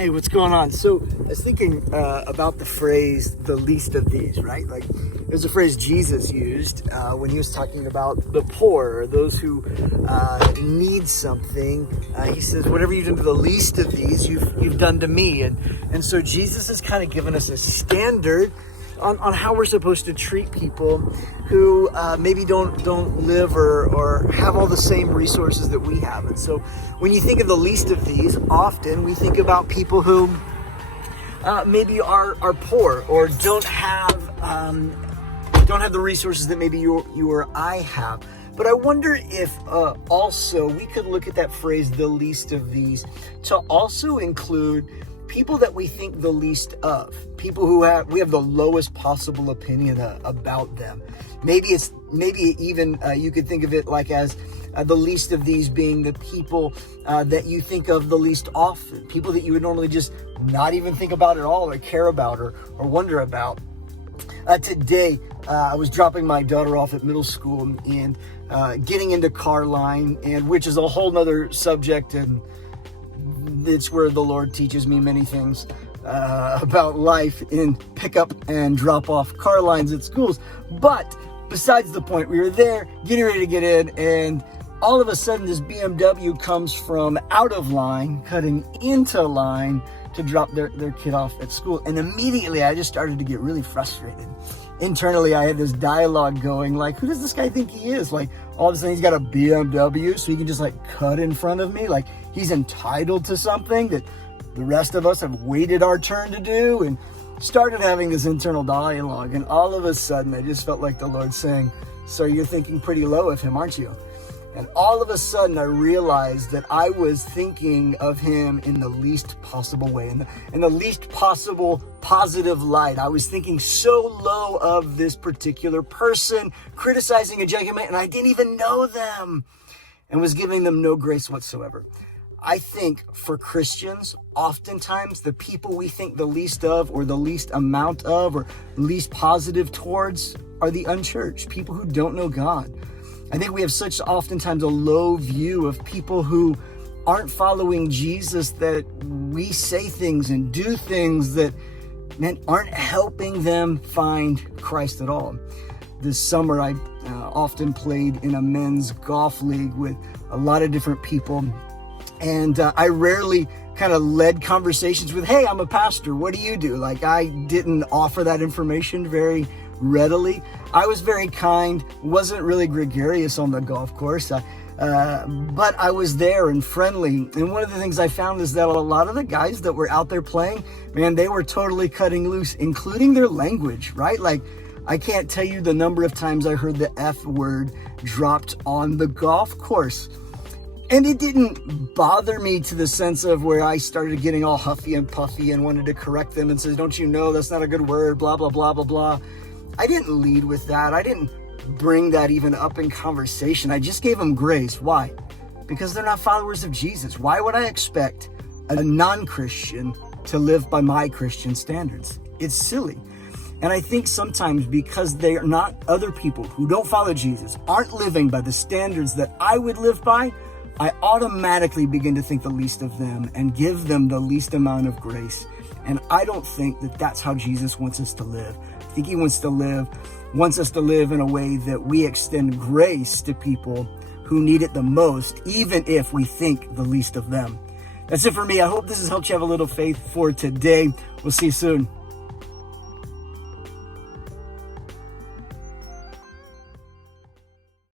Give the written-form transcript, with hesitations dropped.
Hey, what's going on? So I was thinking about the phrase, the least of these, right? Like, there's a phrase Jesus used when he was talking about the poor, or those who need something. He says, whatever you've done to the least of these, you've done to me. And so Jesus has kind of given us a standard on how we're supposed to treat people who maybe don't live or have all the same resources that we have. And so when you think of the least of these, often we think about people who maybe are poor or don't have the resources that maybe you or I have. But I wonder if also we could look at that phrase, the least of these, to also include people that we think the least of, people who we have the lowest possible opinion about them. Maybe even you could think of it like as the least of these being the people that you think of the least often, people that you would normally just not even think about at all or care about or wonder about. Today, I was dropping my daughter off at middle school and getting into car line, and which is a whole nother subject, and it's where the Lord teaches me many things about life in pickup and drop off car lines at schools. But besides the point, we were there getting ready to get in, and all of a sudden this BMW comes from out of line, cutting into line to drop their kid off at school. And immediately I just started to get really frustrated. Internally, I had this dialogue going like, who does this guy think he is? Like, all of a sudden he's got a BMW, so he can just like cut in front of me. Like, he's entitled to something that the rest of us have waited our turn to do, and started having this internal dialogue. And all of a sudden, I just felt like the Lord saying, so you're thinking pretty low of him, aren't you? And all of a sudden, I realized that I was thinking of him in the least possible way, in the least possible positive light. I was thinking so low of this particular person, criticizing and judging him, and I didn't even know them, and was giving them no grace whatsoever. I think for Christians, oftentimes the people we think the least of, or the least amount of, or least positive towards are the unchurched, people who don't know God. I think we have such oftentimes a low view of people who aren't following Jesus, that we say things and do things that aren't helping them find Christ at all. This summer, I often played in a men's golf league with a lot of different people. And I rarely kind of led conversations with, hey, I'm a pastor, what do you do? Like, I didn't offer that information very readily. I was very kind, wasn't really gregarious on the golf course, but I was there and friendly. And one of the things I found is that a lot of the guys that were out there playing, man, they were totally cutting loose, including their language, right? Like, I can't tell you the number of times I heard the F word dropped on the golf course. And it didn't bother me to the sense of where I started getting all huffy and puffy and wanted to correct them and says, don't you know that's not a good word, blah, blah, blah, blah, blah. I didn't lead with that. I didn't bring that even up in conversation. I just gave them grace. Why? Because they're not followers of Jesus. Why would I expect a non-Christian to live by my Christian standards? It's silly. And I think sometimes because they are not, other people who don't follow Jesus aren't living by the standards that I would live by, I automatically begin to think the least of them and give them the least amount of grace. And I don't think that that's how Jesus wants us to live. I think he wants us to live in a way that we extend grace to people who need it the most, even if we think the least of them. That's it for me. I hope this has helped you have a little faith for today. We'll see you soon.